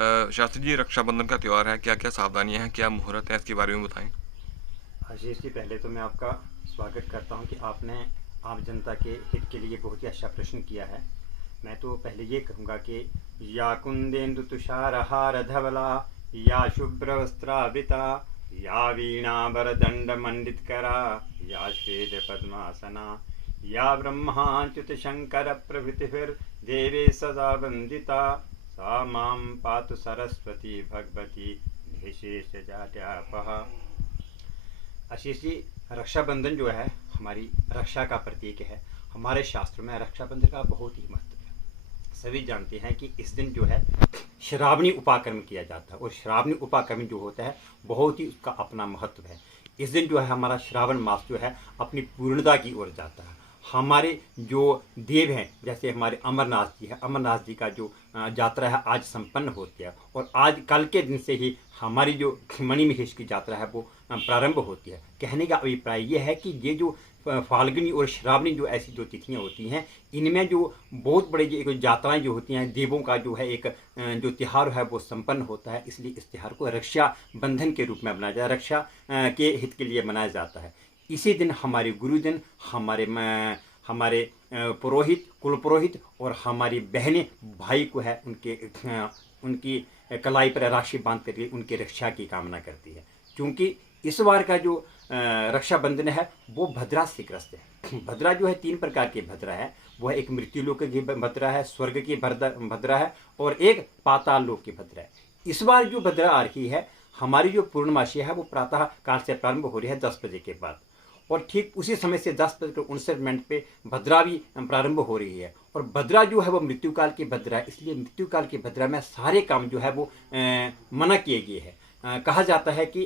शास्त्री जी, रक्षाबंधन का त्यौहार है, क्या क्या सावधानियां हैं, क्या मुहूर्त है, इसके बारे में बताएं। आशीष जी, पहले तो मैं आपका स्वागत करता हूं कि आपने आम जनता के हित के लिए बहुत ही अच्छा प्रश्न किया है। मैं तो पहले ये कहूँगा कि या कुंदेन्दु तुषारहार धवला, या शुभ्र वस्त्रावृता, या वीणावरदंड मंडित करा, या श्वेत पद्मासना, या ब्रह्माच्युत शंकर प्रभृतिर्देवे सदा वंदिता, सा मां पातु सरस्वती भगवती निशेष जाट्यापहा। आशीष जी, रक्षाबंधन जो है हमारी रक्षा का प्रतीक है। हमारे शास्त्रों में रक्षाबंधन का बहुत ही महत्व है। सभी जानते हैं कि इस दिन जो है श्रावणी उपाकर्म किया जाता है, और श्रावणी उपाकर्म जो होता है बहुत ही उसका अपना महत्व है। इस दिन जो है हमारा श्रावण मास जो है अपनी पूर्णता की ओर जाता है। हमारे जो देव हैं, जैसे हमारे अमरनाथ जी है, अमरनाथ जी का जो यात्रा है आज संपन्न होती है, और आज कल के दिन से ही हमारी जो मणिमहेश की यात्रा है वो प्रारंभ होती है। कहने का अभिप्राय ये है कि ये जो फाल्गुनी और श्रावणी जो ऐसी जो तिथियां होती हैं, इनमें जो बहुत बड़े जो यात्राएं जो होती हैं, देवों का जो है एक जो त्यौहार है वो संपन्न होता है। इसलिए इस त्यौहार को रक्षा बंधन के रूप में मनाया जाता है, रक्षा के हित के लिए मनाया जाता है। इसी दिन हमारे गुरुजन, हमारे पुरोहित, कुल पुरोहित और हमारी बहनें भाई को है उनकी कलाई पर राशि बांध करके उनकी रक्षा की कामना करती है। क्योंकि इस बार का जो रक्षाबंधन है वो भद्रा से ग्रस्त है। भद्रा जो है तीन प्रकार की भद्रा है। वो है एक मृत्युलोक की भद्रा है, स्वर्ग की भद्रा है, और एक पाताल लोक की भद्रा है। इस बार जो भद्रा आ रही है, हमारी जो पूर्णमासी है वो प्रातः काल से प्रारंभ हो रही है 10 बजे के बाद, और ठीक उसी समय से 10:59 पे भद्रा भी प्रारंभ हो रही है। और भद्रा जो है वो मृत्युकाल की भद्रा है, इसलिए मृत्युकाल की भद्रा में सारे काम जो है वो मना किए गए हैं। कहा जाता है कि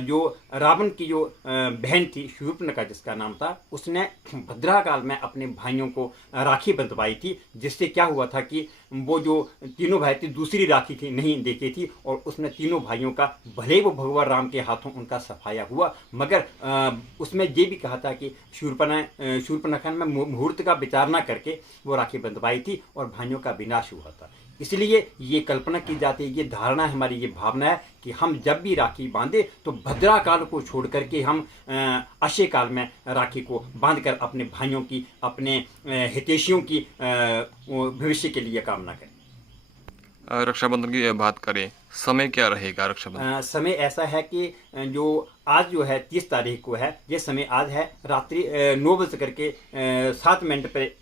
जो रावण की जो बहन थी शूर्पणखा जिसका नाम था, उसने भद्रा काल में अपने भाइयों को राखी बंधवाई थी, जिससे क्या हुआ था कि वो जो तीनों भाई थे दूसरी राखी थी नहीं देखी थी, और उसने तीनों भाइयों का भले वो भगवान राम के हाथों उनका सफाया हुआ, मगर उसमें ये भी कहा था कि शूर्पणखा में मुहूर्त का विचार न करके वो राखी बंधवाई थी और भाइयों का विनाश हुआ था। इसलिए ये कल्पना की जाती है, ये धारणा है, हमारी ये भावना है कि हम जब भी राखी बांधे तो भद्रा काल को छोड़ करके हम अक्षय काल में राखी को बांधकर अपने भाइयों की, अपने हितैषियों की भविष्य के लिए कामना करें। रक्षाबंधन की बात करें, समय क्या रहेगा रक्षाबंधन? समय ऐसा है कि जो आज जो है 30 तारीख को है, ये समय आज है रात्रि 9:07 पर,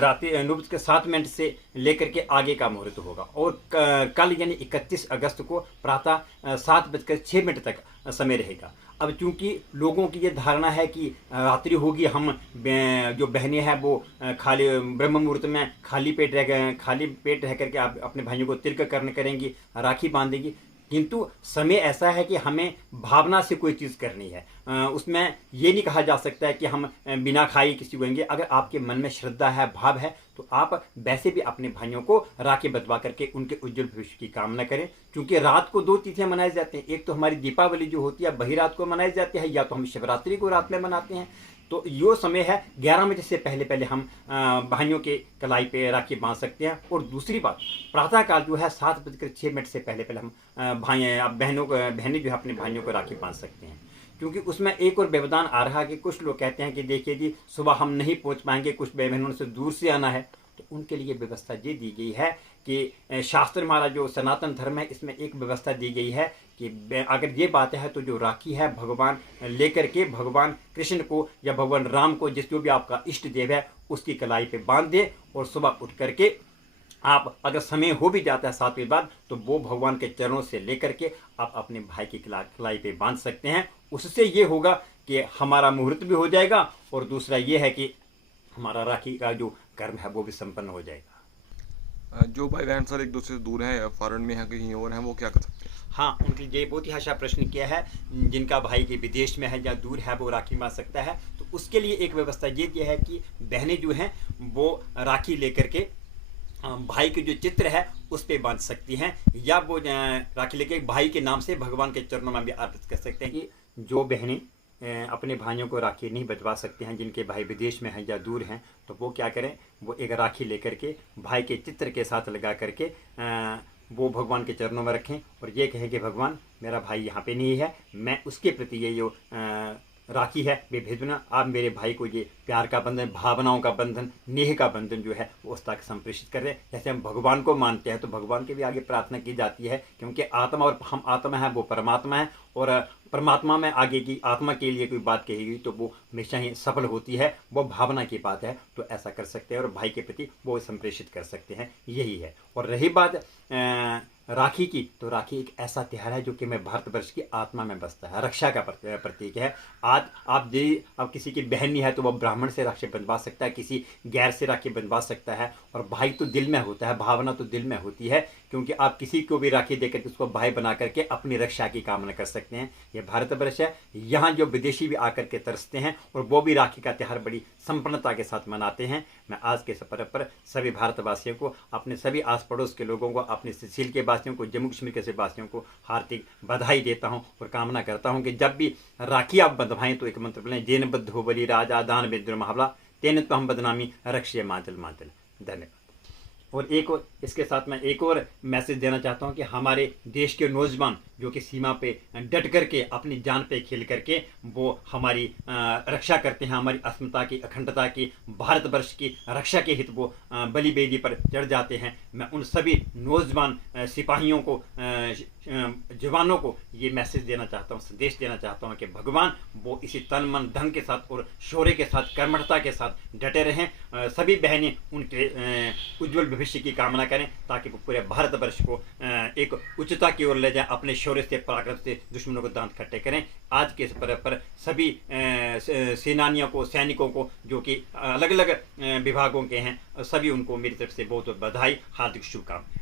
रात्रि 9:07 से लेकर के आगे का मुहूर्त होगा, और कल यानी 31 अगस्त को प्रातः 7:06 तक समय रहेगा। अब चूंकि लोगों की ये धारणा है कि रात्रि होगी, हम जो बहनें हैं वो खाली ब्रह्म मुहूर्त में खाली पेट रह करके आप अपने भाइयों को तिलक करेंगी, राखी बांधेंगी, किंतु समय ऐसा है कि हमें भावना से कोई चीज़ करनी है। उसमें ये नहीं कहा जा सकता है कि हम बिना खाई किसी को देंगे। अगर आपके मन में श्रद्धा है, भाव है, तो आप वैसे भी अपने भाइयों को राखी बंधवा करके उनके उज्जवल भविष्य की कामना करें। क्योंकि रात को 2 तिथियां मनाई जाती हैं, एक तो हमारी दीपावली जो होती है बही रात को मनाई जाती है, या तो हम शिवरात्रि को रात में मनाते हैं। तो यो समय है 11 बजे से पहले हम भाइयों के कलाई पे राखी बांध सकते हैं। और दूसरी बात, प्रातःकाल जो है 7:06 से पहले हम बहनें जो है अपने भाइयों को राखी बांध सकते हैं। क्योंकि उसमें एक और व्यवधान आ रहा है कि कुछ लोग कहते हैं कि देखिए जी, सुबह हम नहीं पहुंच पाएंगे, कुछ बहनों से दूर से आना है, तो उनके लिए व्यवस्था ये दी गई है कि शास्त्र हमारा जो सनातन धर्म है इसमें एक व्यवस्था दी गई है कि अगर ये बात है तो जो राखी है भगवान लेकर के भगवान कृष्ण को या भगवान राम को, जिस जो भी आपका इष्ट देव है, उसकी कलाई पे बांध दे, और सुबह उठ करके आप अगर समय हो भी जाता है 7 बजे बाद, तो वो भगवान के चरणों से लेकर के आप अपने भाई की कलाई पे बांध सकते हैं। उससे ये होगा कि हमारा मुहूर्त भी हो जाएगा, और दूसरा ये है कि हमारा राखी का जो कर्म है वो भी संपन्न हो जाएगा। जो भाई बहन सर एक दूसरे से दूर हैं, फॉरेन में हैं, कहीं और हैं, वो क्या कर सकते हैं? हाँ, उनके लिए बहुत ही अच्छा प्रश्न किया है। जिनका भाई के विदेश में है या दूर है वो राखी बांध सकता है, तो उसके लिए एक व्यवस्था ये की है कि बहनें जो हैं वो राखी लेकर के भाई के जो चित्र है उस पर बांध सकती हैं, या वो राखी लेके भाई के नाम से भगवान के चरणों में भी अर्पित कर सकते हैं। कि जो बहनें अपने भाइयों को राखी नहीं बंधवा सकते हैं, जिनके भाई विदेश में हैं या दूर हैं, तो वो क्या करें, वो एक राखी लेकर के भाई के चित्र के साथ लगा करके वो भगवान के चरणों में रखें और ये कहें कि भगवान मेरा भाई यहाँ पे नहीं है, मैं उसके प्रति ये जो राखी है वे भेज देना। आप मेरे भाई को ये प्यार का बंधन, भावनाओं का बंधन, नेह का बंधन जो है वो उस तक संप्रेषित कर रहे हैं। जैसे हम भगवान को मानते हैं तो भगवान के भी आगे प्रार्थना की जाती है, क्योंकि आत्मा और हम आत्मा है, वो परमात्मा है, और परमात्मा में आगे की आत्मा के लिए कोई बात कही गई तो वो हमेशा ही सफल होती है, वो भावना की बात है। तो ऐसा कर सकते हैं और भाई के प्रति वो संप्रेषित कर सकते हैं, यही है। और रही बात राखी की, तो राखी एक ऐसा त्यौहार है जो कि मैं भारतवर्ष की आत्मा में बसता है, रक्षा का प्रतीक है। आज आप किसी की बहन नहीं है तो वह ब्राह्मण से राखी बंधवा सकता है, किसी गैर से राखी बंधवा सकता है। और भाई तो दिल में होता है, भावना तो दिल में होती है, क्योंकि आप किसी को भी राखी देकर के उसको भाई बना करके अपनी रक्षा की कामना कर सकते हैं। ये भारतवर्ष है, यहाँ जो विदेशी भी आकर के तरसते हैं और वो भी राखी का त्यौहार बड़ी संपन्नता के साथ मनाते हैं। मैं आज के इस पर्व पर सभी भारतवासियों को, अपने सभी आस पड़ोस के लोगों को, अपने सुशील के वासियों को, जम्मू कश्मीर के सभी वासियों को हार्दिक बधाई देता हूँ और कामना करता हूँ कि जब भी राखी आप बंधवाएं तो एक मंत्र बोलें, जेन बद्धो बलि राजा दान बेद्र महावला तेन तो हम बदनामी रक्षे मातल मातल। धन्यवाद। और इसके साथ मैं एक और मैसेज देना चाहता हूं कि हमारे देश के नौजवान जो कि सीमा पे डट करके अपनी जान पे खेल करके वो हमारी रक्षा करते हैं, हमारी अस्मिता की, अखंडता की, भारतवर्ष की रक्षा के हित वो बलि बेदी पर चढ़ जाते हैं। मैं उन सभी नौजवान सिपाहियों को, जवानों को ये मैसेज देना चाहता हूँ, संदेश देना चाहता हूँ कि भगवान वो इसी तन मन धन के साथ और शौर्य के साथ, कर्मठता के साथ डटे रहें। सभी बहनें उनके उज्जवल भविष्य की कामना करें ताकि वो पूरे भारतवर्ष को एक उच्चता की ओर ले जाए, अपने शौर्य से, पराक्रम से दुश्मनों को दांत खट्टे करें। आज के इस पर्व पर सभी सेनानियों को, सैनिकों को जो कि अलग अलग विभागों के हैं, सभी उनको मेरी तरफ से बहुत बहुत बधाई, हार्दिक शुभकामनाएं।